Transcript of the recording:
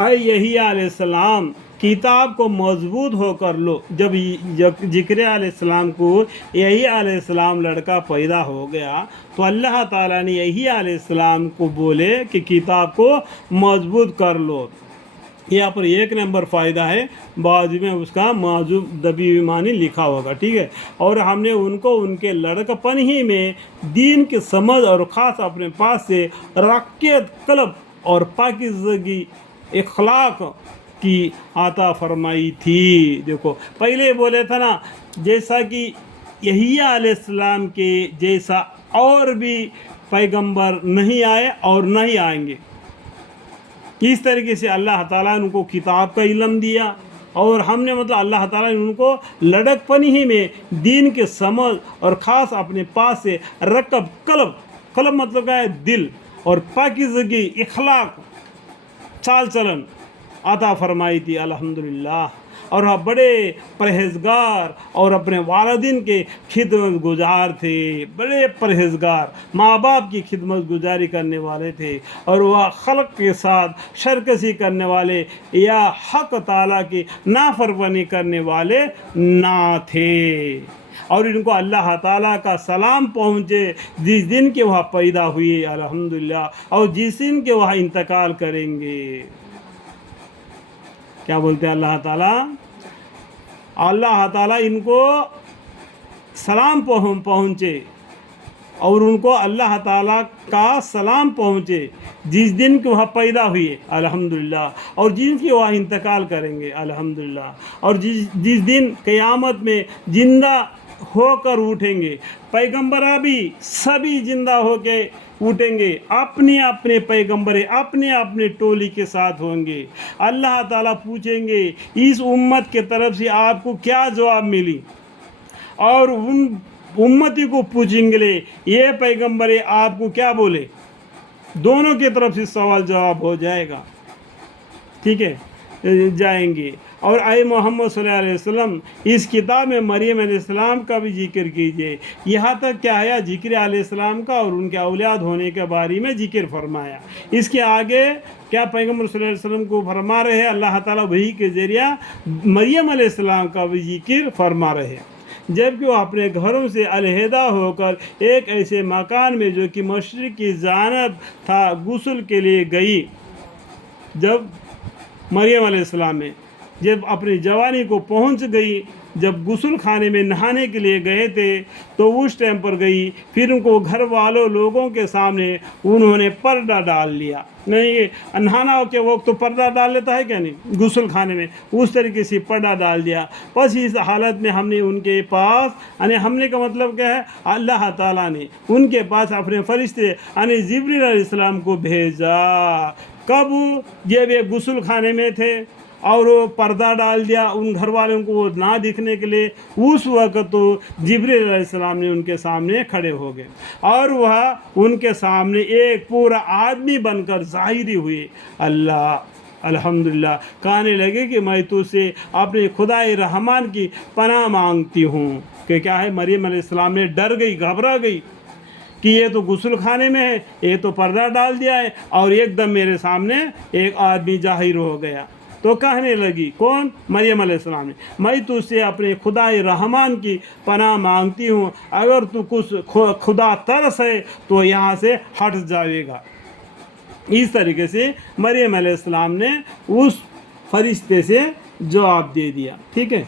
اے یحییٰ علیہ السلام کتاب کو مضبوط ہو کر لو۔ جب زکریا علیہ السلام کو یحییٰ علیہ السلام لڑکا پیدا ہو گیا تو اللہ تعالیٰ نے یحییٰ علیہ السلام کو بولے کہ کتاب کو مضبوط کر لو۔ یہاں پر ایک نمبر فائدہ ہے، بعد میں اس کا معذوب دبی معنی لکھا ہوگا، ٹھیک ہے۔ اور ہم نے ان کو ان کے لڑکپن ہی میں دین کی سمجھ اور خاص اپنے پاس سے رقیت قلب اور پاکیزگی اخلاق کی عطا فرمائی تھی۔ دیکھو پہلے بولے تھا نا، جیسا کہ یحییٰ علیہ السلام کے جیسا اور بھی پیغمبر نہیں آئے اور نہیں آئیں گے۔ اس طریقے سے اللہ تعالیٰ نے ان کو کتاب کا علم دیا، اور ہم نے اللہ تعالیٰ نے ان کو لڑکپن ہی میں دین کے سمجھ اور خاص اپنے پاس سے رکب قلب مطلب کیا ہے؟ دل، اور پاکیزگی اخلاق چال چلن عطا فرمائی تھی الحمدللہ۔ اور وہ بڑے پرہیزگار اور اپنے والدین کے خدمت گزار تھے، بڑے پرہیزگار، ماں باپ کی خدمت گزاری کرنے والے تھے، اور وہ خلق کے ساتھ شرکشی کرنے والے یا حق تعالیٰ کی نافرمانی کرنے والے نہ تھے۔ اور ان کو اللہ تعالیٰ کا سلام پہنچے جس دن کے وہ پیدا ہوئے الحمدللہ، اور جس دن کے وہ انتقال کریں گے۔ کیا بولتے ہیں اللہ تعالیٰ؟ اللہ تعالیٰ ان کو سلام پہنچے، اور ان کو اللہ تعالیٰ کا سلام پہنچے جس دن کے وہ پیدا ہوئے الحمدللہ، اور جن کی وہ انتقال کریں گے الحمدللہ، اور جس دن قیامت میں زندہ ہو کر اٹھیں گے۔ پیغمبر بھی سبھی زندہ ہو کے اٹھیں گے، اپنے اپنے پیغمبر اپنے اپنے ٹولی کے ساتھ ہوں گے۔ اللہ تعالیٰ پوچھیں گے اس امت کے طرف سے آپ کو کیا جواب ملی، اور ان امتی کو پوچھیں گے یہ پیغمبر آپ کو کیا بولے۔ دونوں کی طرف سے سوال جواب ہو جائے گا، ٹھیک ہے، جائیں گے۔ اور اے محمد صلی اللہ علیہ وسلم اس کتاب میں مریم علیہ السلام کا بھی ذکر کیجئے، یہاں تک کہ آیا زکریا علیہ السلام کا اور ان کے اولاد ہونے کے بارے میں ذکر فرمایا۔ اس کے آگے کیا پیغمبر صلی اللہ علیہ وسلم کو فرما رہے ہیں؟ اللہ تعالیٰ وحی کے ذریعہ مریم علیہ السلام کا بھی ذکر فرما رہے ہیں، جبکہ وہ اپنے گھروں سے علیحدہ ہو کر ایک ایسے مکان میں جو کہ مشرق کی جانب تھا غسل کے لیے گئی۔ جب مریم علیہ السلام میں جب اپنی جوانی کو پہنچ گئی، جب غسل خانے میں نہانے کے لیے گئے تھے تو اس ٹائم پر گئی، پھر ان کو گھر والوں لوگوں کے سامنے انہوں نے پردہ ڈال لیا۔ نہیں، نہانا کے وقت تو پردہ ڈال لیتا ہے کیا نہیں، غسل خانے میں اس طریقے سے پردہ ڈال دیا۔ بس اس حالت میں ہم نے ان کے پاس، یعنی ہم نے کا مطلب کیا ہے، اللہ تعالیٰ نے ان کے پاس اپنے فرشتے یعنی جبریل علیہ السلام کو بھیجا۔ کب؟ جب یہ غسل خانے میں تھے اور وہ پردہ ڈال دیا ان گھر والوں کو وہ نہ دکھنے کے لیے، اس وقت تو جبریل علیہ السلام نے ان کے سامنے کھڑے ہو گئے، اور وہ ان کے سامنے ایک پورا آدمی بن کر ظاہری ہوئے۔ اللہ الحمدللہ کہنے لگے کہ میں تو سے اپنے خدائے رحمان کی پناہ مانگتی ہوں، کہ کیا ہے، مریم علیہ السلام نے ڈر گئی، گھبرا گئی کہ یہ تو غسل خانے میں ہے، یہ تو پردہ ڈال دیا ہے، اور ایک دم میرے سامنے ایک آدمی ظاہر ہو گیا۔ تو کہنے لگی، کون؟ مریم علیہ السلام نے، میں تجھ سے اپنے خدائے رحمان کی پناہ مانگتی ہوں، اگر تو کچھ خدا ترس ہے تو یہاں سے ہٹ جائے گا۔ اس طریقے سے مریم علیہ السلام نے اس فرشتے سے جواب دے دیا، ٹھیک ہے۔